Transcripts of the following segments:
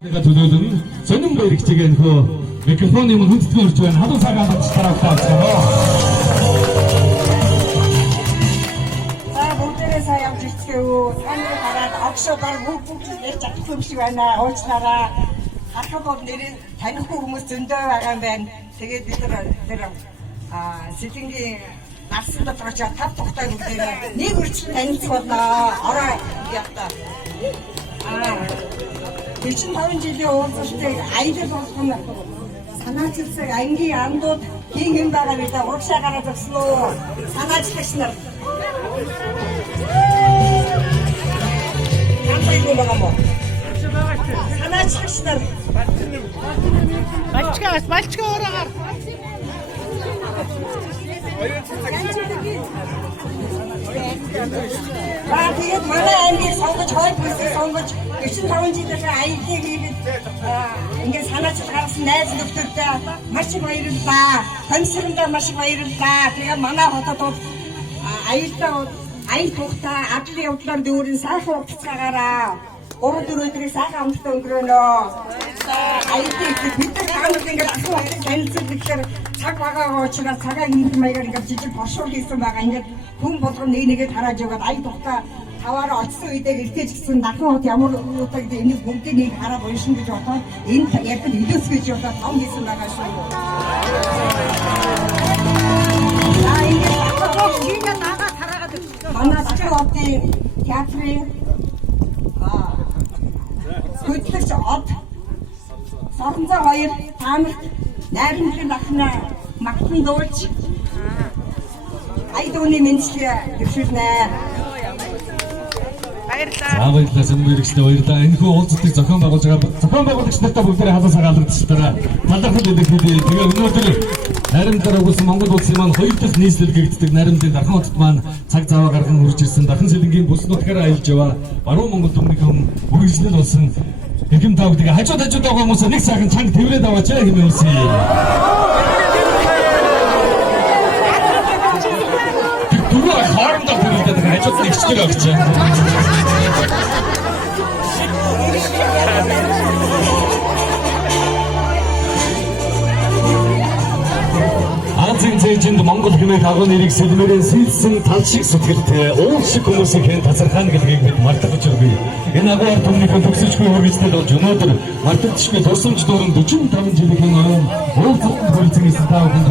төлөөлөн сонин баяр хичээгээ нөхөө микрофоны өмнө хүндэтгэн орж байна. Халуун цагаан багш таравтаа байна. За бүгдээрээ сайн явж ирцгээв. Санаа хараад огшоодоор бүгд ярьж чадахгүй юм шиг байна. Уучлаарай. Харахад бол нэрээ танихгүй хүмүүс зөндөө байгаа юм байна. Тэгээд бид тэр сэтингийн нарсан дотор очиж тав тухтай бүгдээрээ нэг үрчлэн танилцах болноо. Ороо явтаа. 45 жилийн уулзалтыг аялал болгох нь санаачилсаг ангийн андууд хийн юм байгаа бид урагшаа гараад өгсөн үү? Санаачлагч нар. Ямайг байгаа мó? Санаачлагч нар. Балчгаа ороогаар. Тэгээд манай аймгийг сонгож хойд бүсийг сонгож 45 жилийн аяллыг хийгээд ингээд санаачлал гаргасан найз нөхдөдөө маш их баярлалаа. Комиссарандаа маш их баярлалаа. Тэгээд манай хотод бол аял тухтаа адлын явдлаар дүүрэн сайхан уулзцаагаараа 3-4 өдрийг сайхан амттай өнгөрөөнө. Аяллыг бид нар ингээд ахын хотыг танилцуулах гэхээр цаг багаагаа учраас цагаан хэмжээ маягаар ингээд жижиг боршуул хийсэн байгаа. Ингээд хүн болгон нэгээд хараад яваад аял тухтаа таваараа очсон үедээ эртэж гисэн дахин хот ямар утаа гэдэг энийг бүгдийг нэг хараад уншин гэж бодоод энэ яг л илүүс гэж бодоод том хийсэн байгаа шүү. Ингээд нагаад хараагаад манай дахин хотын театрын хөтлөгч од Соронзоо хоёр таамагт найрамдлын ахнаа магтан дуулж айдууны мэндчлээ гэршүүлнэ. Баярлалаа. Баярлалаа. Сонин баяртай баярлалаа. Энэ хүү уулзалтыг зохион байгуулж байгаа зохион байгуулагч нартай бүгдээрээ халуун цагаан алгадчихлаа. Талархал илэрхийлээ. Тэгээ өнөөдөр наримдаар өгүүлсэн Монгол улсын маань 2 дахь нийслэл гэгддэг наримдын дархан хотод маань цаг зав гарган хурж ирсэн дахин сэлэнгийн бүс нутгаараа аялж яваа. Баруун Монгол өмнөдөн үргэлжлэл болсон хэхэм тавгдаг хажууд байгаа хүмүүс нэг цагийн чанга тэврээд аваач хэмээн хэлсэн. Түрүү хоорондоо тэрэлдэх хажууд нэг чиг өгч. Азийн зээжинд Монгол хэмээх агуу нэрийг сэлмээрэн сэлсэн тал шиг сэтгэлтэй уул шиг хүмүүсийн хэн тасархаан гэлгийг бид мартаж өгье. Энэ агуу ард түмнийхэн төгсөжгүй үргэлжлэл болж өнөөдөр мартагдчихгүй дурсамж дүүрэн 45 жилийн өмнө уул зөвхөн хүрэлцэн исэн таа бүхэнд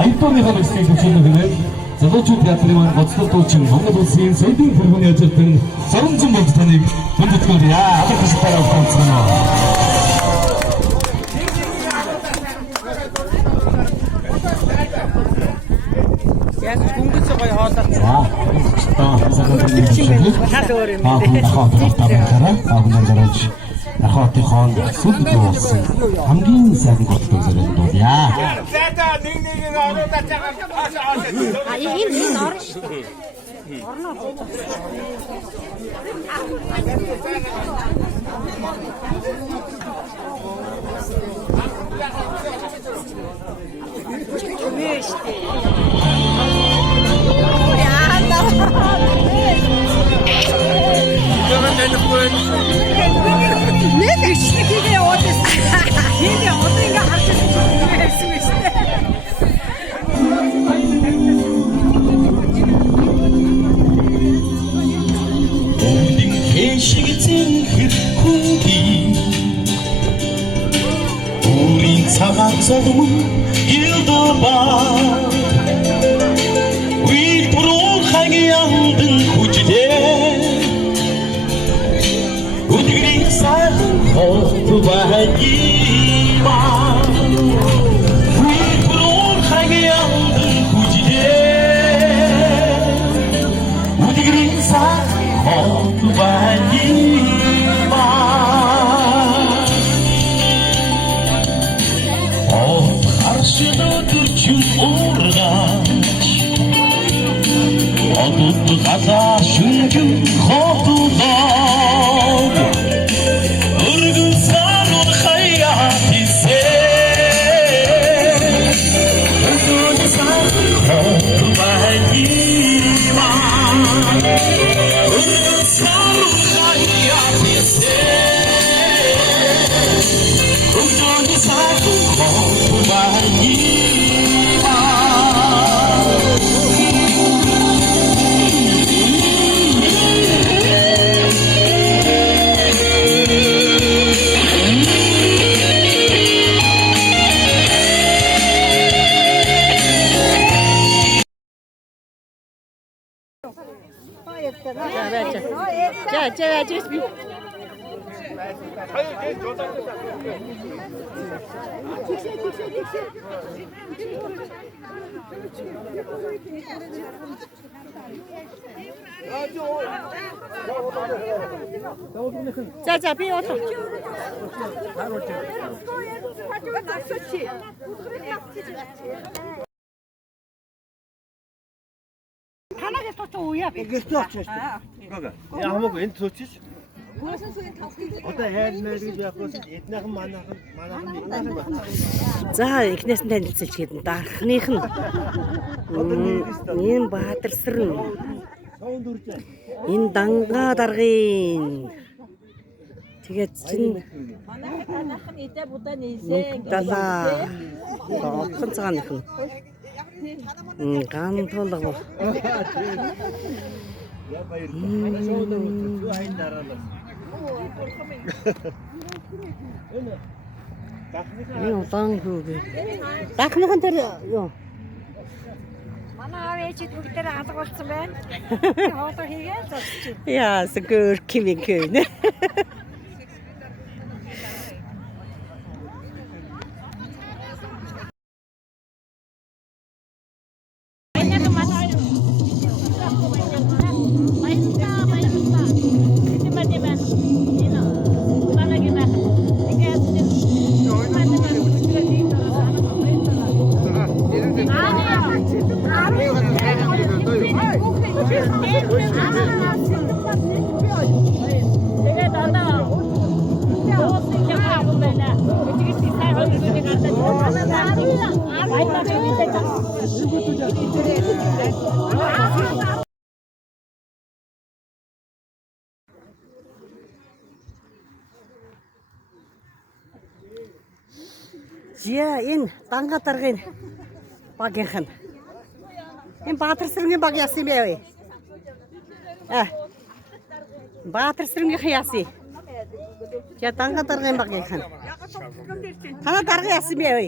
аяллааныхаа бичгийг хүчээр хэмээн Залуучууд театрын маань гоцлол дуучин Монгол улсын соёлын тэргүүний ажилтан Соронзон болж таныг хүндэтгэв яа алах хэсгээрээ ухаанцгаана. Яг хүндэс гоё хоолой. Ахатын хонд сүд дуусан хамгийн сайн гоцлол зэрэг дуулъя. За нэг ороод таагаар Энэ орно шүү дээ. Орно. Нэг ичлэгийг явуулсан. Энэ одоо ингээ харж байсан юм шүү дээ. Өвлийн хэшиг зинхэр хүнди Үрийн цагаан зовмон гилдоба Үйл бүрүүн хагиандын хүчлээ Өдгөрийн сайхан хот байгима Үйл бүрүүн хагиандын хүчлээ Өдгөрийн сайхан хот байгима От харшило дүрчин уургаач Одод газаа шүнгэн хотулаад Өргөн сарууд хаяа тисээ Өргөн сарууд хот байгима Өргөн сарууд хаяа тисээ 자, 비 오토. Танаагийн тууч ууя би. Ямаг энэ төчиж. Одоо хайр мэрэг явахс эднийхэн манайхан нэг байна. За, эхнээс нь танилцуулж гээд дарахных нь. Энэ Баатарсарн. Саунд үрж. Энэ Дангаа даргын. Тэгээд чинь манайхан эдэ будаа нээсэн. далаа. Огхон цагааных нь. Ган толго. Я баяр. Саунд үрж. Юу хайн дараалаа. Энэ улаан хүүгээ. Дахныхан тэр юу? Манай аав ээжид бүгдээр алга болсон байна. Хоолой хийгээд зогсчих. Ja, så går Kimikune. Тэгээд одоо дуусан юм аа байна. Эцэг их сайн хоёр зүйлийг алдаад Жия, энэ Дангаа даргын багийнхан. Энэ Баатарсарнгийн баг яасан юм бэ вэ? Баатарсарнгийн яасан. Я Дангаа даргын багийнхан. Танаа дарга яасан юм бэ вэ?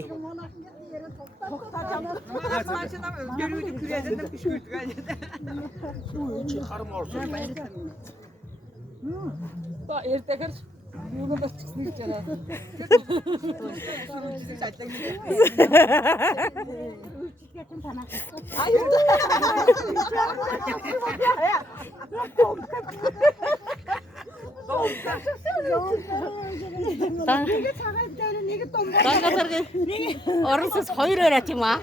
Дангаа даргын оросоос хоёр өрөөт юм аа.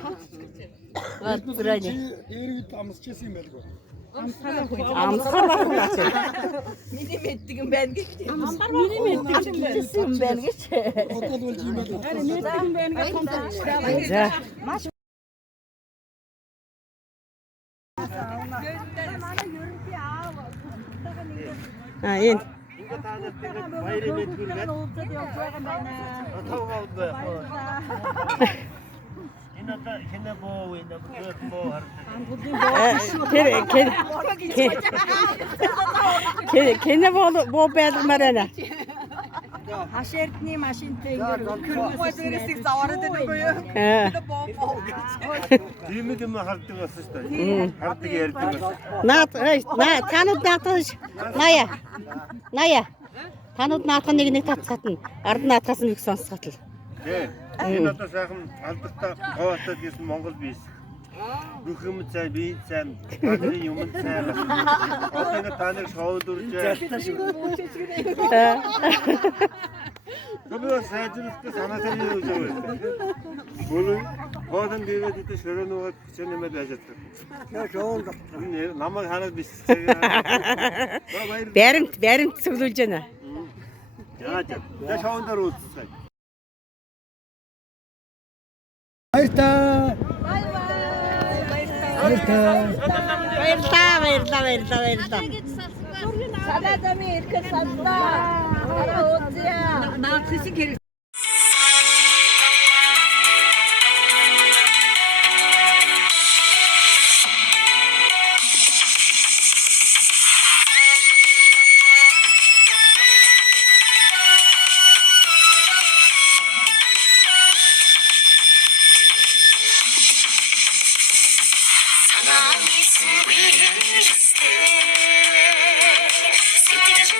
Зүрээний. Эргээд амсчихсан юм байлгүй. Амсгар байна ч. миний мэддэг юм байна гэж. Миний мэддэг юм байна гэж. Одоо л болж юм байлгүй. Мэддэг юм байна гэж томтолж. За. Энэ Баяр мэдгүргээд тавгаад байх. Энэ одоо хинэ боо энэ боо Кэнэ боо байлгамаар байна. Хаш эрдний машинтай ингээд хөргөөс их заваараад байдаг уу юу? Тийм юм хардаг болсон шүү дээ. Хардаг ярьдаг болсон. Танууд наатах Ная. Танууд наатах нэг татсатна. Ард наатахаас нэг сонсготл. Тий. Энэ одоо сайхан алдартай хаваатад гэсэн Монгол биес. Бүх юм цай, бие цай, таны юм цай. Одоо ингэ таныг шоуд үржээ. Гомоо сайжруулах санаатай юу гэж байна. Гүн хоодан дэвэд идэ шөрөнөөгд чэнэмэд байж чаддаг. Яа шоунд намайг хараад биш. Баримт цуглуулж байна. Яа за. Шоундор үзсэн. Баярлалаа. Сададами ирэхэд садаа. Араа уудъя. Наад хэсэг хэрэг. Санааны сүрэн хэстэй сэтгэж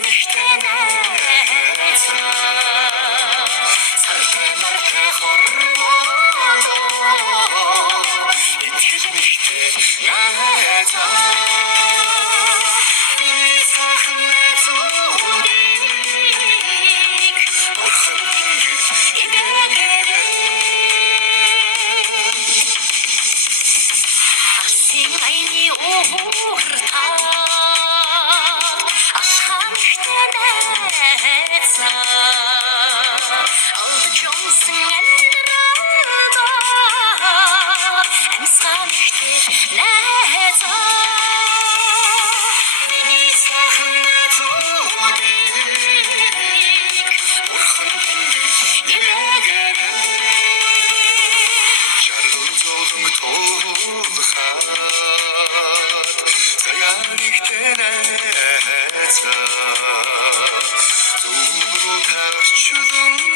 Thank you.